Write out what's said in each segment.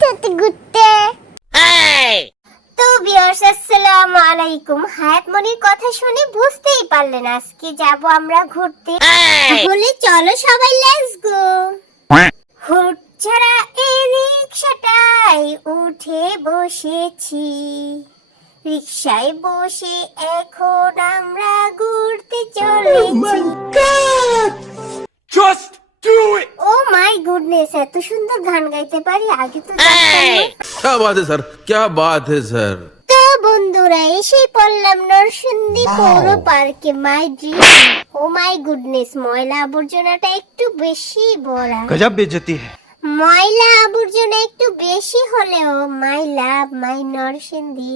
ঘুরতে। ঘুরতে তো ভিউয়ার্স আসসালামু আলাইকুম। হায়াত মনির কথা শুনে বুঝতেই পারলেন আজকে যাব আমরা ঘুরতে। তাহলে চলো সবাই লেটস গো হুট ছাড়া এই রিক্সাটাই উঠে বসেছি। রিক্সায় বসে এখন আমরা ঘুরতে চলেছি। Just do it! Oh my goodness এত সুন্দর গান গাইতে পারি আগে তো জানতাম না। क्या बात है सर क्या बात है सर তো বন্ধুরা এসে পড়লাম নরসিংদী পৌর পার্কে my dream oh my goodness ময়লা আবর্জনাটা একটু বেশি বড়া गजब बेइज्जती है ময়লা আবর্জনা একটু বেশি হলেও মাই লাভ মাই নরসিংদী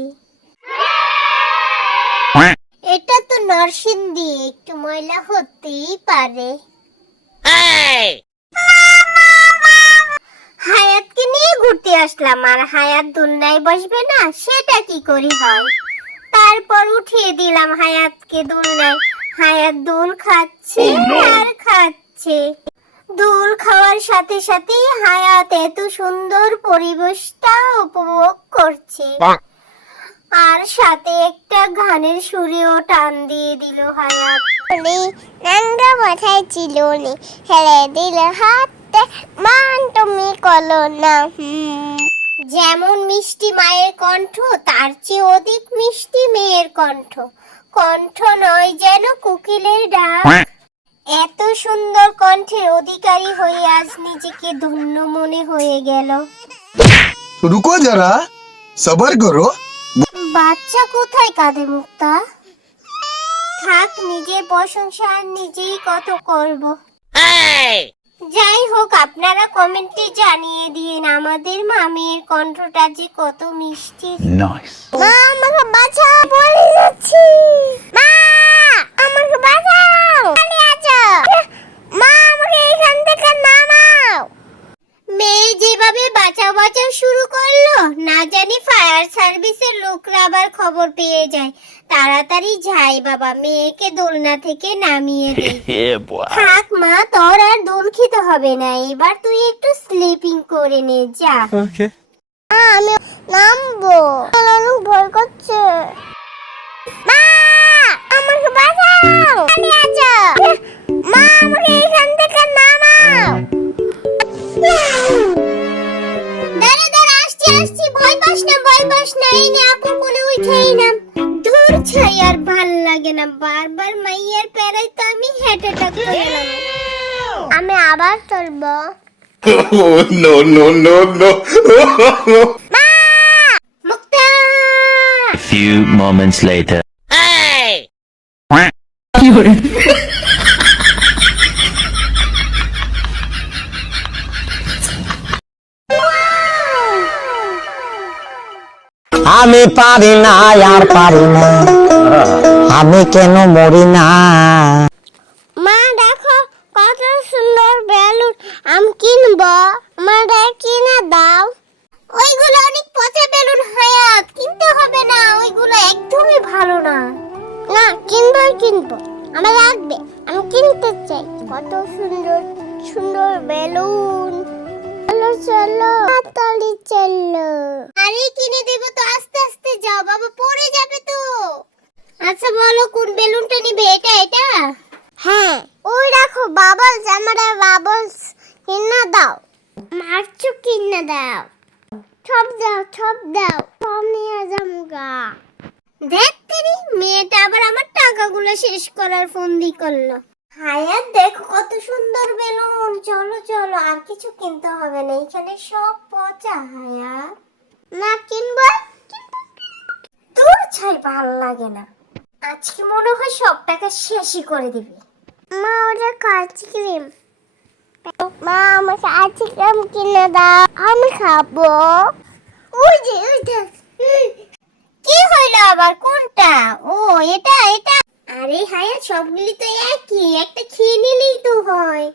এটা তো নরসিংদী একটু ময়লা হতেই পারে হায়াতকে নিয়ে ঘুরতে আসলাম আর হায়াত দুলনায় বসবে না সেটা কি করি হয়? তারপর উঠিয়ে দিলাম হায়াতকে দুলনায় হায়াত দুল খাচ্ছে আর খাচ্ছে। দুল খাওয়ার সাথে সাথে হায়াত এত সুন্দর পরিবেশটা উপভোগ করছে। আর সাথে একটা গানের সুরেও টান দিয়ে দিল হায়াত। বলি নাঙ্গা মাথায় চিলুনি হেলে দিল হাতে মান তুমি কলো না যেমন মিষ্টি মায়ের কণ্ঠ তার চেয়ে অধিক মিষ্টি মেয়ের কণ্ঠ। কণ্ঠ নয় যেন কুকিলের ডাক। এত সুন্দর কণ্ঠের অধিকারী হয়ে আজ নিজেকে ধন্য মনে হয়ে গেল। রুকো যারা সবার করো। বাচ্চা কোথায় কাঁদে মুক্তা? থাক নিজের প্রশংসা আর নিজেই কত করব। যাই হোক আপনারা কমেন্টে জানিয়ে দিন আমাদের মামির কণ্ঠটা যে কত মিষ্টি। আমাকে বাঁচাও বলে যাচ্ছি। মা আমাকে বাঁচাও। মেয়ে যেভাবে বাঁচাও বাঁচাও শুরু করল না জানি ফায়ার সার্ভিসের লোকরা আবার খবর পেয়ে যায়। তাড়াতাড়ি যাই বাবা মেয়েকে দোলনা থেকে নামিয়ে দে। থাক মা তোর আর দোল খেতে হবে না এবার তুই একটু স্লিপিং করে নে যা। ओके আমি নামবো। অনেক ভয় করছে। মা আমাকে বাঁচাও। আছো। মা আমাকে এখান থেকে নামাও। এই নে আপু কোলে উঠেই নাম দূর ছাই আর ভালো লাগে না। বারবার মাইয়ার প্যারাই তো আমি হেঁটে টাক করে আমি আবার চলবো। Oh, no no no no. মুক্তা! Few moments later. আমি পারি না, আর পারি না। আমি কেন মরি না? মা, দেখো কত সুন্দর বেলুন আমি কিনবো। আমাদের কিনে দাও। ওইগুলো অনেক পচা বেলুন হায়াত, কিনতে হবে না, ওইগুলো একদমই ভালো না। না কিনবো কিনবো। আমার লাগবে, আমি কিনতে চাই। কত সুন্দর সুন্দর বেলুন। চলো চলো চলো। আরে কিনে দেব তো আস্তে আস্তে যাও বাবা পড়ে যাবে তো। আচ্ছা বলো কোন বেলুনটা নিবে এটা এটা? হ্যাঁ। ওই দেখো বাবলস আমার বাবলস কিনে দাও। মারচু কিনে দাও। সব দাও সব দাও সব নিয়ে যামগা দেখ তেরি মেয়েটা আবার আমার টাকাগুলো শেষ করার ফন্দি করল। হায়াত দেখো কত সুন্দর বেলুন। চলো চলো আর কিছু কিনতে হবে না এখানে সব পচা হায়াত না কিনবো তোর ছাই ভালো লাগে না। আজকে মনে হয় সব টাকা শেষই করে দিবি। মা ওটা আইসক্রিম মা আমাকে আইসক্রিম কিনে দাও। আমি খাব। ওই যে ওইটা কি হইল আবার? কোনটা? ও এটা এটা। আরে হায়া সবগুলি তো একই। একটা খেয়ে নিলেই তো হয়।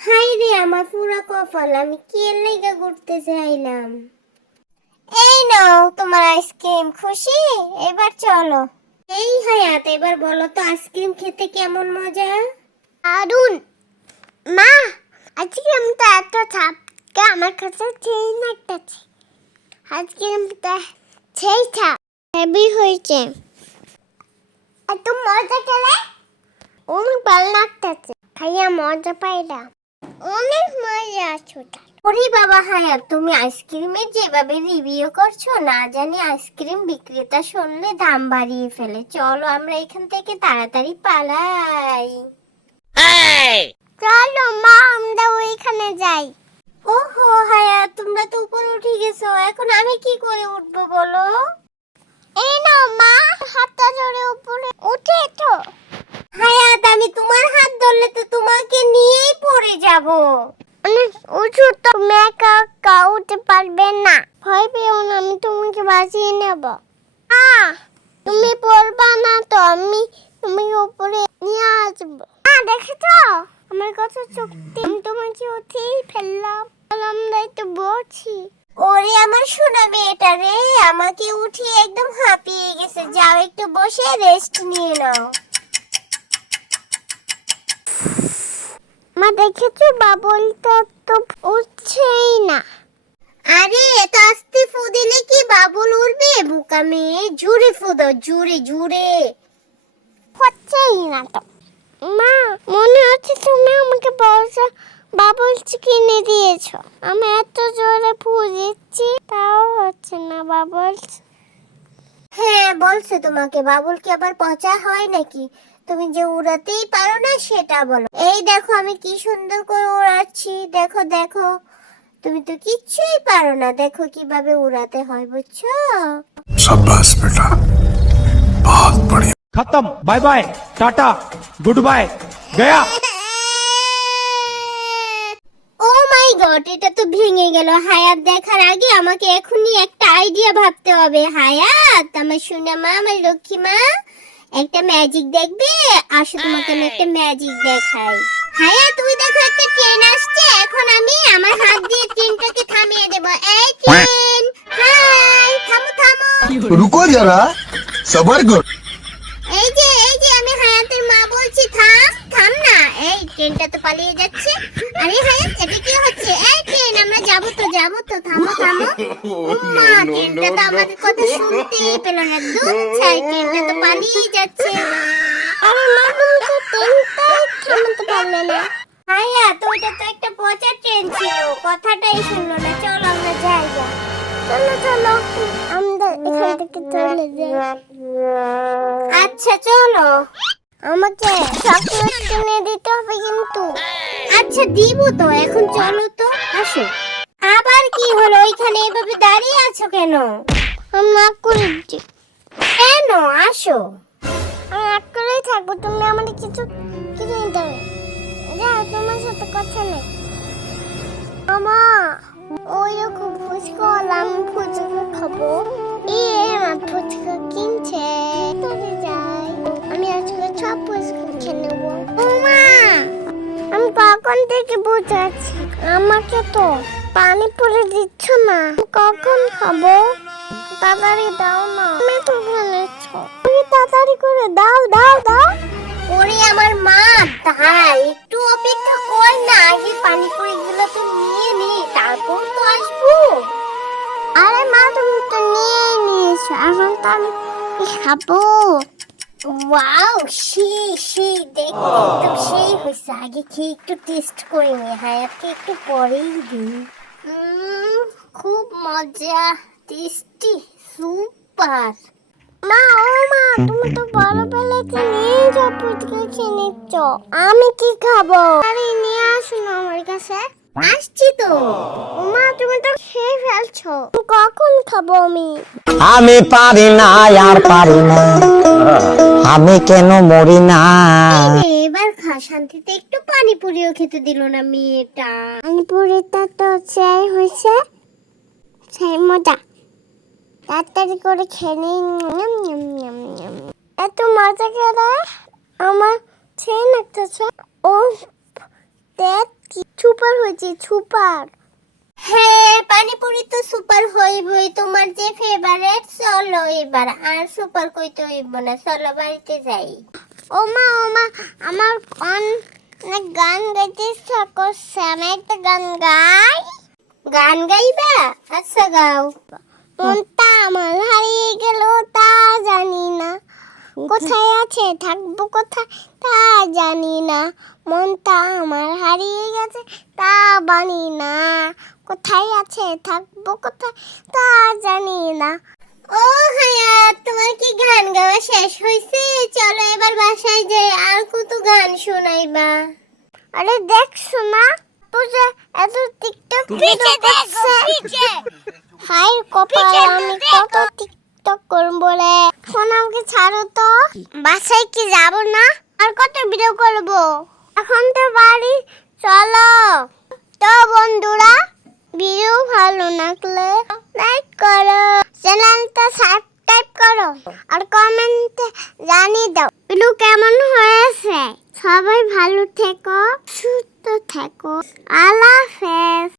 হাই রে আমার পুরা কপাল। আমি কে লেগে ঘুরতে চাইলাম এই নাও তোমার আইসক্রিম খুশি? এবার চলো। এই হায়াত এবার বলো তো আইসক্রিম খেতে কেমন মজা? দারুণ মা আইসক্রিমটা এত ছাপকা আমার কাছে চেইন একটা আইসক্রিমটা সেইটা হেভি হয়েছে। এত মজা খেলে? অনেক ভালো লাগতেছে। খাইয়া মজা পাইলাম। অনেক মজা আছে ওরে বাবা হায়া তুমি আইসক্রিমের যেভাবে রিভিউ করছ না জানি আইসক্রিম বিক্রেতা শুনলে দাম বাড়িয়ে ফেলে। চলো আমরা এখান থেকে তাড়াতাড়ি পালাই। চলো মা আমরা ওইখানে যাই। ওহো হায়া তোমরা তো উপরে উঠে গেছো এখন আমি কি করে উঠবো বলো? এই নাও মা হাতটা ধরে উপরে উঠে তো হায়াত আমি তোমার হাত ধরলে তো তোমাকে নিয়েই পড়ে যাব। অনেক উঁচু তো একা উঠতে পারবে না। ভয় পেও না, আমি তোমাকে বাঁচিয়ে নেব। আ, তুমি পড়বা না তো, আমি তুমি উপরে নিয়ে আসব। আ, দেখেছ? আমার কত শক্তি আমি তোমাকে উঠেই ফেললাম। আমরা একটু বলছি। ওরে, আমার সোনা মেয়েটা রে, আমাকে উঠিয়ে একদম হাঁপিয়ে গেছে। যাও, একটু বসে রেস্ট নিয়ে নাও। দেখেছ? বাবলটা তো উঠছেই না। আরে, এত আস্তে ফু দিলে কি বাবুল উড়বে বোকা মেয়ে জুড়ে ফু দাও জুড়ে জুড়ে হচ্ছেই না তো। মা, মনে হচ্ছে তুমি আমাকে বলছো, বাবুল কিনে দিয়েছ। আমি এত জোরে ফু দিচ্ছি তাও হচ্ছে না বাবলস হ্যাঁ বলছে তোমাকে বাবুল কি আবার পচা হয় নাকি? তুমি যে উড়াতেই পারো না সেটা বলো। এই দেখো আমি কি সুন্দর করে উড়াচ্ছি দেখো দেখো। তুমি তো কিচ্ছুই পারো না দেখো কীভাবে উড়াতে হয় বুঝছ? সাব্বাস বেটা বহুত বড়িয়া। খতম bye bye tata goodbye Gaya. God এটা তো ভেঙে গেল। হায়াত দেখার আগে আমাকে এখনই একটা আইডিয়া ভাবতে হবে। হায়াত আমার সোনা মা আমার লক্ষ্মী মা একটা ম্যাজিক দেখবে? আসো তোমাকে আমি একটা ম্যাজিক দেখাই। হায়াত তুই দেখো একটা ট্রেন আসছে। এখন আমি আমার হাত দিয়ে ট্রেনটাকে থামিয়ে দেব। এই ট্রেন হাই থামো থামো! রুকো যারা সবার গুড ট্রেনটা তো আমাদের কথা শুনতেই পেল না। ছাই ট্রেনটা তো পালিয়ে যাচ্ছে। আরে মা তুমি তো ট্রেনটাই থামাতে পারলে না। হায়াত ওইটা তো একটা পচা ট্রেন ছিল। কথাটাই শুনলো না। চলো আমরা যাই চলো চলো। আমরা এখান থেকে চলে যাই। আচ্ছা চলো। আমাকে চকলেট কিনে দিতে হবে কিন্তু। আচ্ছা দিব তো। এখন চলো তো। আসো। আবার কি হলো? ওইখানে এভাবে দাঁড়িয়ে আছো কেন? আমি করে কেন? আসো। আমি এক করেই থাকব তুমি আমাদের কিছু কিনে দিতে হবে। যা তোমার সাথে কথা নেই। মামা ওই রকম ফুচকা আমি ফুচকা খাব। এ আমার ফুচকা কিনছে। তোরে যাই। আমি আজকে সব ফুচকা খেয়ে নেব। মা আমি কখন থেকে বুঝাচ্ছি? আমাকে তো পানি পরে দিচ্ছ না। কখন খাব? তাড়াতাড়ি দাও না। তুমি তো বলেছ তুমি তাড়াতাড়ি করে দাও দাও দাও। ওরে আমার মা তাই একটু অপেক্ষা কর না। আগে পানি পড়ে গুলো তো নিয়ে নি, তারপর তো আসব। আরে মা, তুমি তো নিয়ে নিয়েছো। এখন তো আমি খাব? ওয়াও সেই সেই দেখ একদম সেই হয়েছে। আগে খেয়ে একটু টেস্ট করে নি হায়াতকে একটু পরেই দিই। খুব মজা টেস্টি সুপার। মা ও মা তুমি তো বড় বেলাতে নিয়ে যাও পুচকে নিচ্ছ। আমি কি খাব? আরে নিয়ে আসুন আমার কাছে। আসছি তো। মা তুমি তো খেয়ে ফেলছো। কখন খাব আমি? আমি পারি না আর পারি না। আমি কেন মরি না? শান্তিতে একটু পানিপুরিও খেতে দিল না মেয়েটা। পানিপুরিটা তো চাই হয়েছে। সেই মজা। তাড়াতাড়ি করে খেয়ে নিই এত মজা করে আমার সেই লাগতেছে ও, দেখ কি সুপার হয়েছে, সুপার। হ্যাঁ পানিপুরি তো সুপার হইবই। তোমার যে ফেভারিট চলো এবার। আর সুপার কইতে হইব না। চলো বাড়িতে যাই। ও মা ও মা আমার অনেক গান গাইতে ইচ্ছা করছে আমি একটা গান গাই। গান গাইবা? আচ্ছা গাও। মনটা আমার হারিয়ে গেল, তা জানি না। কোথায় আছে, থাকব কোথায়, তা জানি না। মনটা আমার হারিয়ে গেছে, তা জানি না। কোথায় আছে, থাকব কোথায়, তা জানি না। ও হায়াত তোমার কি গান গাওয়া শেষ হয়েছে চলো এবার বাসায় যাই আর কত গান শোনাইবা আরে দেখ না পূজা এত টিকটক ভিডিও করছে। হাই কপাল আমি কত টিকটক করব রে ফোন আমাকে ছাড়ো তো। বাসায় কি যাব না? আর কত ভিডিও করব? এখন তো বাড়ি চলো। তো বন্ধুরা ভিডিও ভালো লাগলে লাইক করো। চ্যানেলটা সাবস্ক্রাইব করো আর কমেন্টে জানিয়ে দাও। ভিডিও কেমন হয়েছে? সবাই ভালো থেকো, সুস্থ থেকো। আল্লাহ হাফেজ।